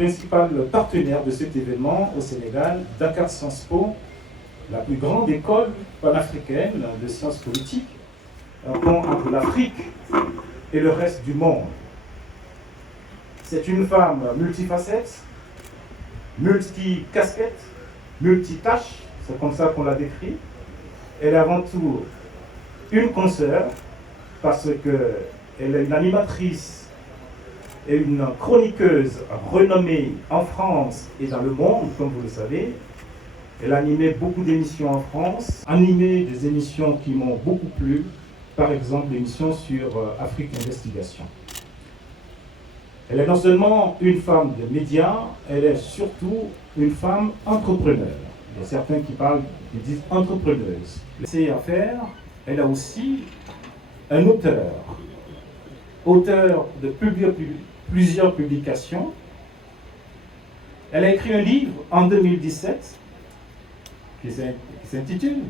principal partenaire de cet événement au Sénégal, Dakar Sciences Po, la plus grande école panafricaine de sciences politiques, un pont entre l'Afrique et le reste du monde. C'est une femme multifacette, multicasquette, multitâche, c'est comme ça qu'on l'a décrit. Elle est avant tout une consoeur, parce qu'elle est une animatrice et une chroniqueuse renommée en France et dans le monde, comme vous le savez. Elle a animé beaucoup d'émissions en France, animé des émissions qui m'ont beaucoup plu, par exemple l'émission sur Afrique Investigation. Elle est non seulement une femme de médias, elle est surtout une femme entrepreneur. Il y a certains qui disent entrepreneuse. C'est à faire, elle a aussi un auteur de plusieurs publications. Elle a écrit un livre en 2017 qui s'intitule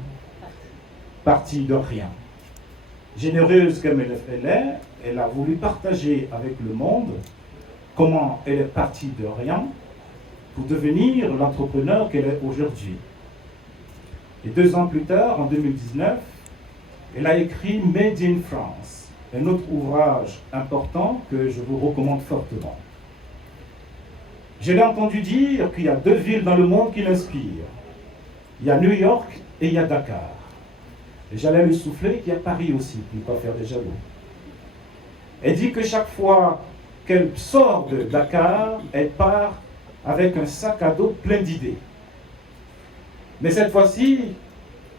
« Partie de rien ». Généreuse comme elle est, elle a voulu partager avec le monde comment elle est partie de rien pour devenir l'entrepreneur qu'elle est aujourd'hui. Et 2 ans plus tard, en 2019, elle a écrit « Made in France », un autre ouvrage important que je vous recommande fortement. Je l'ai entendu dire qu'il y a 2 villes dans le monde qui l'inspirent. Il y a New York et il y a Dakar. Et j'allais lui souffler qu'il y a Paris aussi, pour ne pas faire de jaloux. Elle dit que chaque fois qu'elle sort de Dakar, elle part avec un sac à dos plein d'idées. Mais cette fois-ci,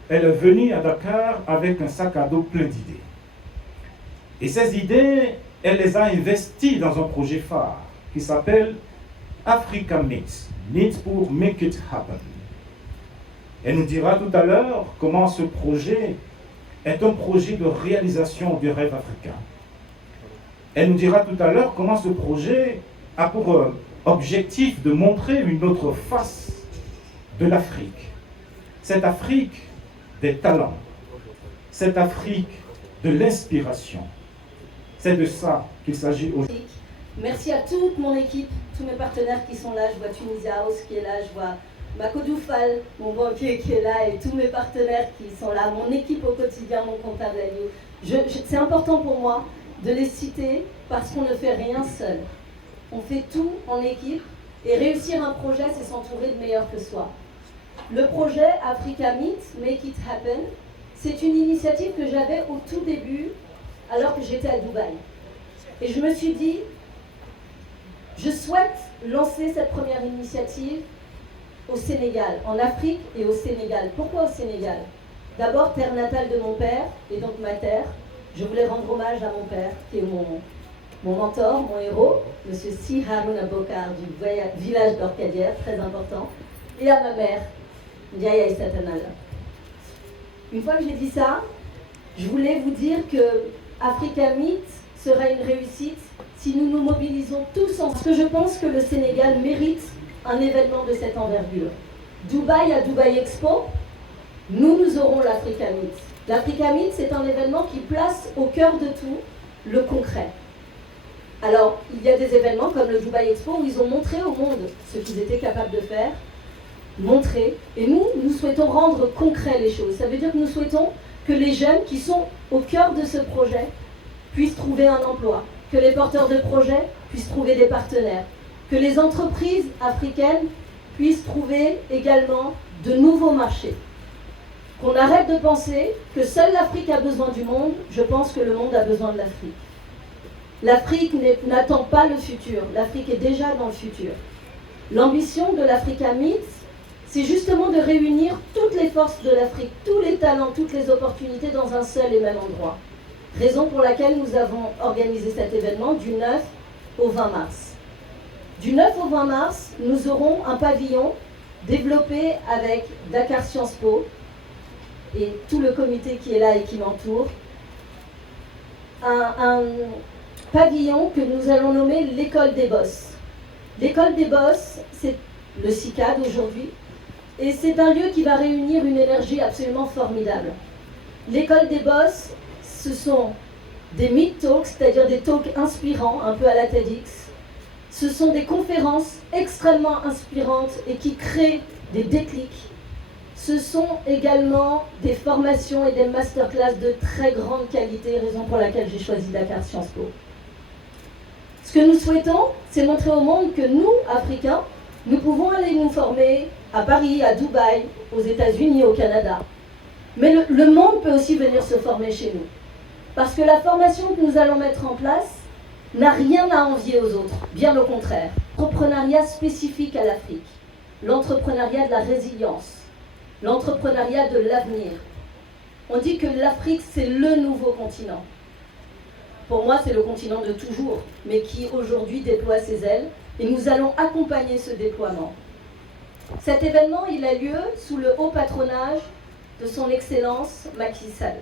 elle est venue à Dakar avec un sac à dos plein d'idées. Et ces idées, elle les a investies dans un projet phare qui s'appelle Africa Meets. Meets pour Make It Happen. Elle nous dira tout à l'heure comment ce projet est un projet de réalisation du rêve africain. Elle nous dira tout à l'heure comment ce projet a pour objectif de montrer une autre face de l'Afrique. Cette Afrique des talents, cette Afrique de l'inspiration. C'est de ça qu'il s'agit aujourd'hui. Merci à toute mon équipe, tous mes partenaires qui sont là. Je vois Tunisia House qui est là, je vois Makodou Fall, mon banquier qui est là, et tous mes partenaires qui sont là, mon équipe au quotidien, mon comptable Aliou. C'est important pour moi de les citer parce qu'on ne fait rien seul. On fait tout en équipe et réussir un projet, c'est s'entourer de meilleurs que soi. Le projet Africa Meet, Make It Happen, c'est une initiative que j'avais au tout début alors que j'étais à Dubaï. Et je me suis dit, je souhaite lancer cette première initiative au Sénégal, en Afrique et au Sénégal. Pourquoi au Sénégal? D'abord, terre natale de mon père, et donc ma terre. Je voulais rendre hommage à mon père, qui est mon mentor, mon héros, M. Si Harouna Bokar du village d'Orcadière, très important, et à ma mère, Ndiaye Aïssatanal. Une fois que j'ai dit ça, je voulais vous dire que Africa Meet sera une réussite si nous nous mobilisons tous ensemble. Parce que je pense que le Sénégal mérite un événement de cette envergure. Dubaï à Dubaï Expo, nous aurons l'Africa Meet. L'Africa Meet, c'est un événement qui place au cœur de tout le concret. Alors, il y a des événements comme le Dubaï Expo où ils ont montré au monde ce qu'ils étaient capables de faire, montrer, et nous souhaitons rendre concret les choses. Ça veut dire que nous souhaitons que les jeunes qui sont au cœur de ce projet puissent trouver un emploi, que les porteurs de projets puissent trouver des partenaires, que les entreprises africaines puissent trouver également de nouveaux marchés. Qu'on arrête de penser que seule l'Afrique a besoin du monde, je pense que le monde a besoin de l'Afrique. L'Afrique n'attend pas le futur, l'Afrique est déjà dans le futur. L'ambition de l'Africa Meet, c'est justement de réunir toutes les forces de l'Afrique, tous les talents, toutes les opportunités dans un seul et même endroit. Raison pour laquelle nous avons organisé cet événement du 9 au 20 mars. Du 9 au 20 mars, nous aurons un pavillon développé avec Dakar Sciences Po et tout le comité qui est là et qui m'entoure. Un pavillon que nous allons nommer l'école des boss. L'école des boss, c'est le CICAD aujourd'hui, et c'est un lieu qui va réunir une énergie absolument formidable. L'école des boss, ce sont des meet talks, c'est-à-dire des talks inspirants, un peu à la TEDx, Ce sont des conférences extrêmement inspirantes et qui créent des déclics. Ce sont également des formations et des masterclass de très grande qualité, raison pour laquelle j'ai choisi Dakar Sciences Po. Ce que nous souhaitons, c'est montrer au monde que nous, Africains, nous pouvons aller nous former à Paris, à Dubaï, aux États-Unis, au Canada. Mais le monde peut aussi venir se former chez nous. Parce que la formation que nous allons mettre en place n'a rien à envier aux autres, bien au contraire. L'entrepreneuriat spécifique à l'Afrique, l'entrepreneuriat de la résilience, l'entrepreneuriat de l'avenir. On dit que l'Afrique, c'est le nouveau continent. Pour moi, c'est le continent de toujours, mais qui aujourd'hui déploie ses ailes, et nous allons accompagner ce déploiement. Cet événement, il a lieu sous le haut patronage de son Excellence Macky Sall.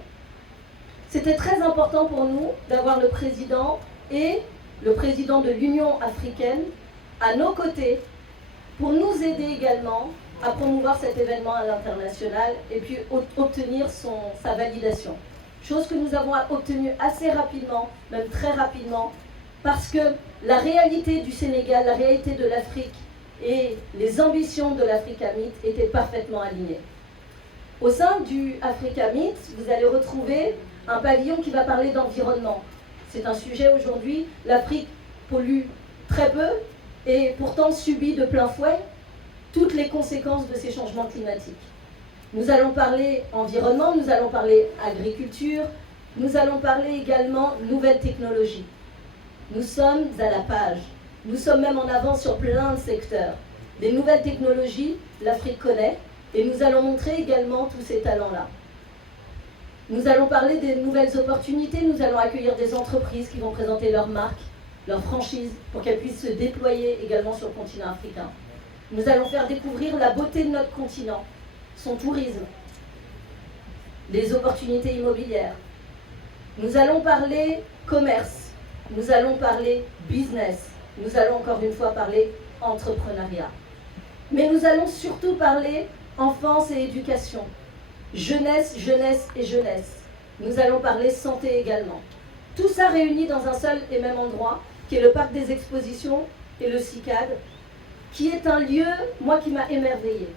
C'était très important pour nous d'avoir le président et le président de l'Union africaine à nos côtés pour nous aider également à promouvoir cet événement à l'international et puis obtenir sa validation. Chose que nous avons obtenue assez rapidement, même très rapidement, parce que la réalité du Sénégal, la réalité de l'Afrique et les ambitions de l'Africa Meet étaient parfaitement alignées. Au sein du Africa Meet, vous allez retrouver un pavillon qui va parler d'environnement. C'est un sujet aujourd'hui, l'Afrique pollue très peu et pourtant subit de plein fouet toutes les conséquences de ces changements climatiques. Nous allons parler environnement, nous allons parler agriculture, nous allons parler également nouvelles technologies. Nous sommes à la page, nous sommes même en avance sur plein de secteurs. Les nouvelles technologies, l'Afrique connaît, et nous allons montrer également tous ces talents-là. Nous allons parler des nouvelles opportunités, nous allons accueillir des entreprises qui vont présenter leurs marques, leurs franchises, pour qu'elles puissent se déployer également sur le continent africain. Nous allons faire découvrir la beauté de notre continent, son tourisme, les opportunités immobilières. Nous allons parler commerce, nous allons parler business, nous allons encore une fois parler entrepreneuriat. Mais nous allons surtout parler enfance et éducation, jeunesse, jeunesse et jeunesse. Nous allons parler santé également. Tout ça réuni dans un seul et même endroit, qui est le parc des expositions et le CICAD, qui est un lieu, moi, qui m'a émerveillée.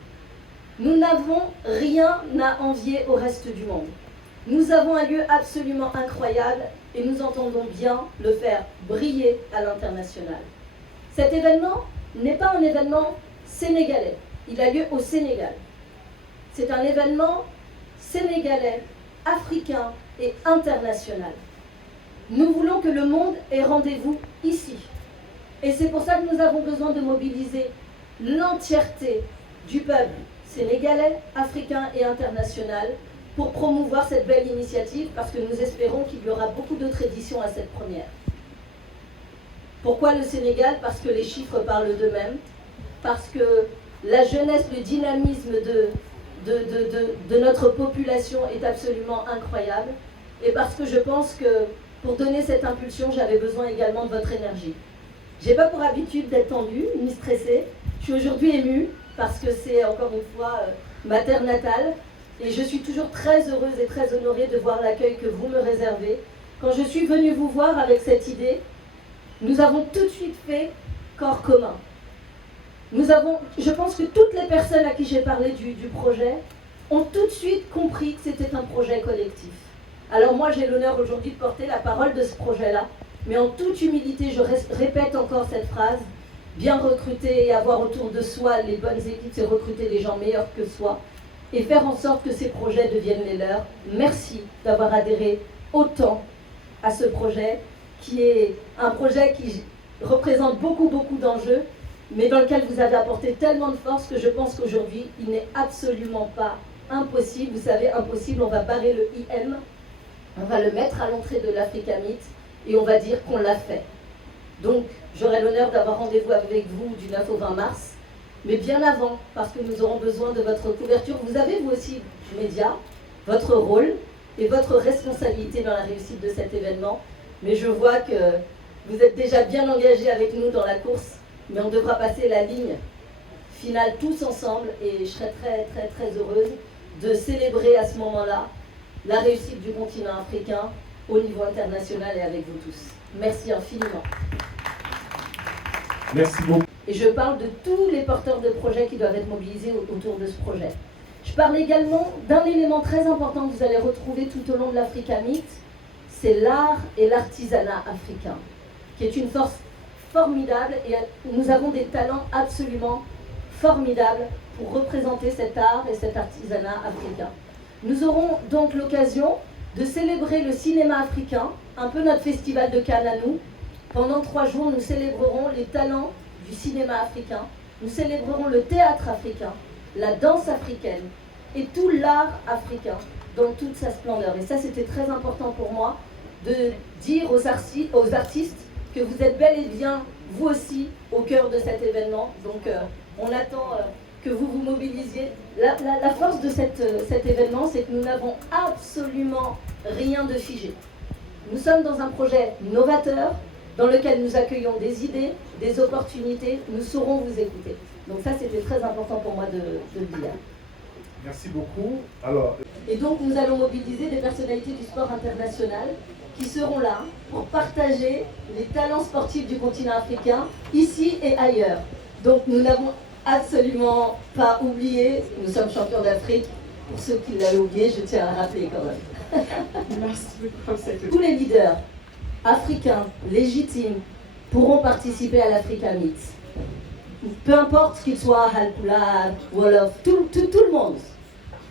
Nous n'avons rien à envier au reste du monde. Nous avons un lieu absolument incroyable et nous entendons bien le faire briller à l'international. Cet événement n'est pas un événement sénégalais. Il a lieu au Sénégal. C'est un événement sénégalais, africain et international. Nous voulons que le monde ait rendez-vous ici. Et c'est pour ça que nous avons besoin de mobiliser l'entièreté du peuple sénégalais, africain et international pour promouvoir cette belle initiative parce que nous espérons qu'il y aura beaucoup d'autres éditions à cette première. Pourquoi le Sénégal? Parce que les chiffres parlent d'eux-mêmes, parce que la jeunesse, le dynamisme de notre population est absolument incroyable et parce que je pense que pour donner cette impulsion, j'avais besoin également de votre énergie. Je n'ai pas pour habitude d'être tendue ni stressée. Je suis aujourd'hui émue parce que c'est encore une fois ma terre natale et je suis toujours très heureuse et très honorée de voir l'accueil que vous me réservez. Quand je suis venue vous voir avec cette idée, nous avons tout de suite fait corps commun. Je pense que toutes les personnes à qui j'ai parlé du projet ont tout de suite compris que c'était un projet collectif. Alors moi j'ai l'honneur aujourd'hui de porter la parole de ce projet-là, mais en toute humilité, je répète encore cette phrase, bien recruter et avoir autour de soi les bonnes équipes, c'est recruter les gens meilleurs que soi et faire en sorte que ces projets deviennent les leurs. Merci d'avoir adhéré autant à ce projet, qui est un projet qui représente beaucoup d'enjeux, mais dans lequel vous avez apporté tellement de force que je pense qu'aujourd'hui, il n'est absolument pas impossible. Vous savez, impossible, on va barrer le IM, on va le mettre à l'entrée de l'Africa Meet et on va dire qu'on l'a fait. Donc, j'aurai l'honneur d'avoir rendez-vous avec vous du 9 au 20 mars, mais bien avant, parce que nous aurons besoin de votre couverture. Vous avez, vous aussi, médias, votre rôle et votre responsabilité dans la réussite de cet événement. Mais je vois que vous êtes déjà bien engagés avec nous dans la course, mais on devra passer la ligne finale tous ensemble et je serai très heureuse de célébrer à ce moment-là la réussite du continent africain au niveau international et avec vous tous. Merci infiniment. Merci beaucoup. Et je parle de tous les porteurs de projets qui doivent être mobilisés autour de ce projet. Je parle également d'un élément très important que vous allez retrouver tout au long de l'Africa Meet, c'est l'art et l'artisanat africain, qui est une force formidable et nous avons des talents absolument formidables pour représenter cet art et cet artisanat africain. Nous aurons donc l'occasion de célébrer le cinéma africain, un peu notre festival de Cannes à nous. Pendant 3 jours, nous célébrerons les talents du cinéma africain, nous célébrerons le théâtre africain, la danse africaine et tout l'art africain dans toute sa splendeur. Et ça, c'était très important pour moi de dire aux artistes que vous êtes bel et bien, vous aussi, au cœur de cet événement. Donc, on attend que vous vous mobilisiez. La force de cet événement, c'est que nous n'avons absolument rien de figé. Nous sommes dans un projet novateur, dans lequel nous accueillons des idées, des opportunités, nous saurons vous écouter. Donc ça, c'était très important pour moi de le dire. Merci beaucoup. Alors... Et donc, nous allons mobiliser des personnalités du sport international qui seront là pour partager les talents sportifs du continent africain, ici et ailleurs. Donc, nous n'avons absolument pas oublié, nous sommes champions d'Afrique. Pour ceux qui l'avaient oublié, je tiens à le rappeler quand même. Merci beaucoup. Tous les leaders africains légitimes pourront participer à l'Africa Meet. Peu importe qu'ils soient Halpula, Wolof, tout le monde.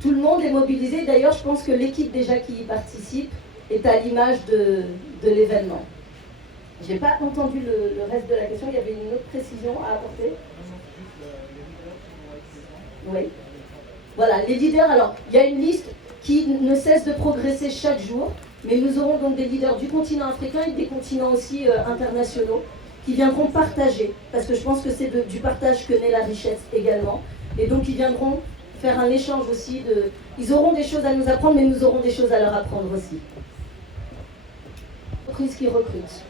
Tout le monde est mobilisé. D'ailleurs, je pense que l'équipe déjà qui y participe est à l'image de l'événement. Je n'ai pas entendu le reste de la question. Il y avait une autre précision à apporter. Oui. Voilà, les leaders. Alors, il y a une liste qui ne cesse de progresser chaque jour. Mais nous aurons donc des leaders du continent africain et des continents aussi internationaux qui viendront partager, parce que je pense que c'est du partage que naît la richesse également. Et donc ils viendront faire un échange aussi. Ils auront des choses à nous apprendre, mais nous aurons des choses à leur apprendre aussi. Aux entreprises qui recrutent,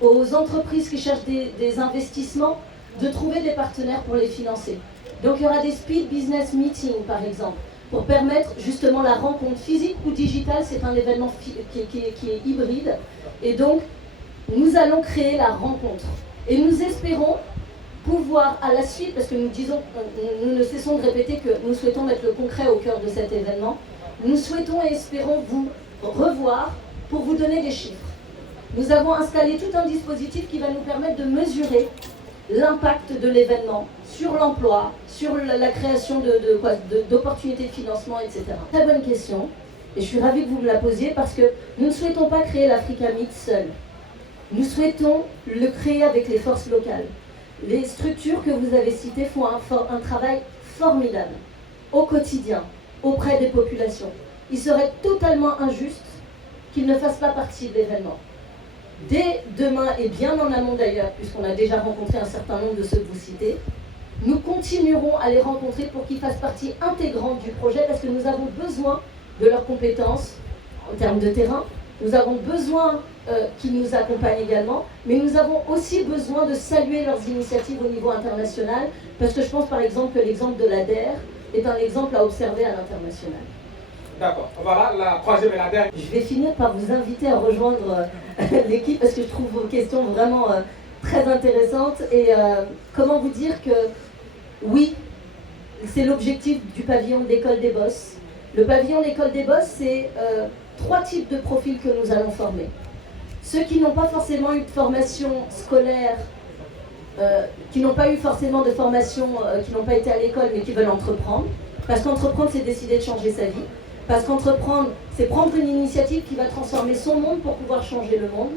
aux entreprises qui cherchent des investissements, de trouver des partenaires pour les financer. Donc il y aura des speed business meetings par exemple, pour permettre justement la rencontre physique ou digitale. C'est un événement qui est hybride. Et donc, nous allons créer la rencontre. Et nous espérons pouvoir, à la suite, parce que nous ne cessons de répéter que nous souhaitons mettre le concret au cœur de cet événement, nous souhaitons et espérons vous revoir pour vous donner des chiffres. Nous avons installé tout un dispositif qui va nous permettre de mesurer l'impact de l'événement sur l'emploi, sur la création d'opportunités de financement, etc. Très bonne question, et je suis ravie que vous me la posiez parce que nous ne souhaitons pas créer l'Africa Meet seul. Nous souhaitons le créer avec les forces locales. Les structures que vous avez citées font un travail formidable au quotidien, auprès des populations. Il serait totalement injuste qu'ils ne fassent pas partie de l'événement. Dès demain, et bien en amont d'ailleurs, puisqu'on a déjà rencontré un certain nombre de ceux que vous citez, nous continuerons à les rencontrer pour qu'ils fassent partie intégrante du projet, parce que nous avons besoin de leurs compétences en termes de terrain, nous avons besoin qu'ils nous accompagnent également, mais nous avons aussi besoin de saluer leurs initiatives au niveau international, parce que je pense par exemple que l'exemple de l'ADER est un exemple à observer à l'international. D'accord, voilà la troisième et la dernière. Je vais finir par vous inviter à rejoindre l'équipe parce que je trouve vos questions vraiment très intéressantes. Et comment vous dire que oui, c'est l'objectif du pavillon d'école des boss. Le pavillon d'école des boss, c'est 3 types de profils que nous allons former. Ceux qui n'ont pas forcément eu de formation scolaire, qui n'ont pas eu forcément de formation, qui n'ont pas été à l'école mais qui veulent entreprendre. Parce qu'entreprendre, c'est décider de changer sa vie. Parce qu'entreprendre, c'est prendre une initiative qui va transformer son monde pour pouvoir changer le monde.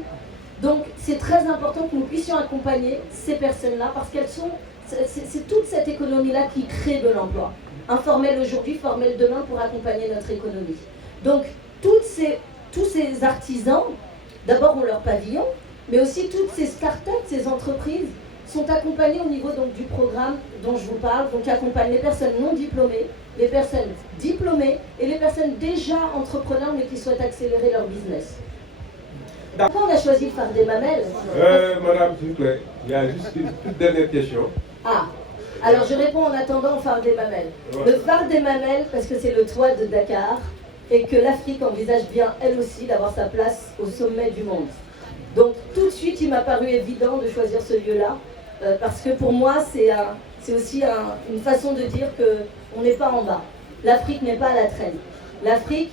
Donc, c'est très important que nous puissions accompagner ces personnes-là parce qu'elles sont... C'est toute cette économie-là qui crée de l'emploi. Informel aujourd'hui, formel demain pour accompagner notre économie. Donc, tous ces artisans, d'abord ont leur pavillon, mais aussi toutes ces start-up, ces entreprises, sont accompagnés au niveau donc, du programme dont je vous parle, donc qui accompagne les personnes non diplômées, les personnes diplômées et les personnes déjà entrepreneurs mais qui souhaitent accélérer leur business. Pourquoi on a choisi le phare des Mamelles Madame, s'il vous plaît, il y a juste une toute dernière question. Ah, alors je réponds en attendant au phare des Mamelles. Ouais. Le phare des Mamelles, parce que c'est le toit de Dakar et que l'Afrique envisage bien elle aussi d'avoir sa place au sommet du monde. Donc tout de suite, il m'a paru évident de choisir ce lieu-là parce que pour moi, c'est aussi une façon de dire qu'on n'est pas en bas. L'Afrique n'est pas à la traîne. L'Afrique,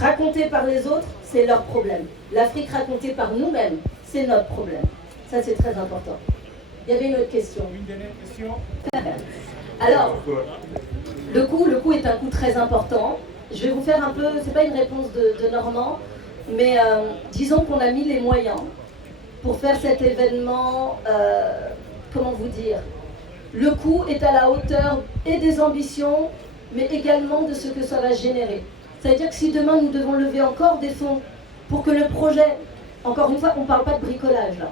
racontée par les autres, c'est leur problème. L'Afrique racontée par nous-mêmes, c'est notre problème. Ça, c'est très important. Il y avait une autre question. Une dernière question. Alors, le coût est un coût très important. Je vais vous faire un peu, c'est pas une réponse de Normand, mais disons qu'on a mis les moyens pour faire cet événement, comment vous dire, le coût est à la hauteur et des ambitions, mais également de ce que ça va générer. C'est-à-dire que si demain nous devons lever encore des fonds pour que le projet, encore une fois, on ne parle pas de bricolage là,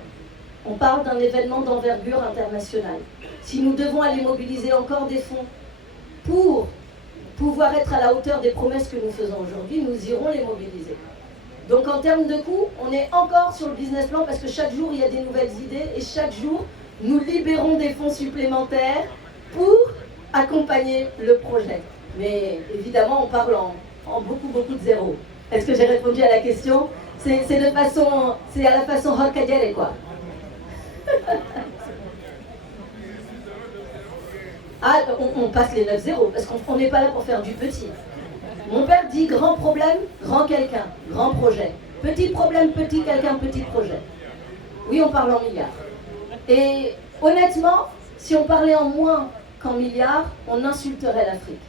on parle d'un événement d'envergure internationale. Si nous devons aller mobiliser encore des fonds pour pouvoir être à la hauteur des promesses que nous faisons aujourd'hui, nous irons les mobiliser. Donc en termes de coûts, on est encore sur le business plan parce que chaque jour il y a des nouvelles idées et chaque jour nous libérons des fonds supplémentaires pour accompagner le projet. Mais évidemment on parle en beaucoup de zéro. Est-ce que j'ai répondu à la question? C'est à la façon Rockadiel quoi. Ah, on passe les 9-0 parce qu'on n'est pas là pour faire du petit. Mon père dit grand problème, grand quelqu'un, grand projet. Petit problème, petit quelqu'un, petit projet. Oui, on parle en milliards. Et honnêtement, si on parlait en moins qu'en milliards, on insulterait l'Afrique.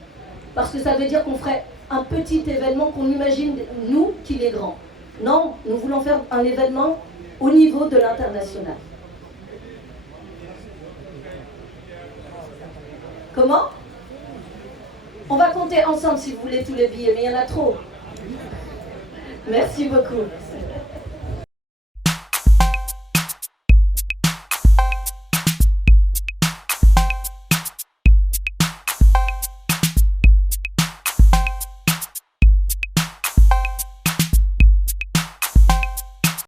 Parce que ça veut dire qu'on ferait un petit événement qu'on imagine, nous, qu'il est grand. Non, nous voulons faire un événement au niveau de l'international. Comment? On va compter ensemble si vous voulez tous les billets, mais il y en a trop. Merci beaucoup.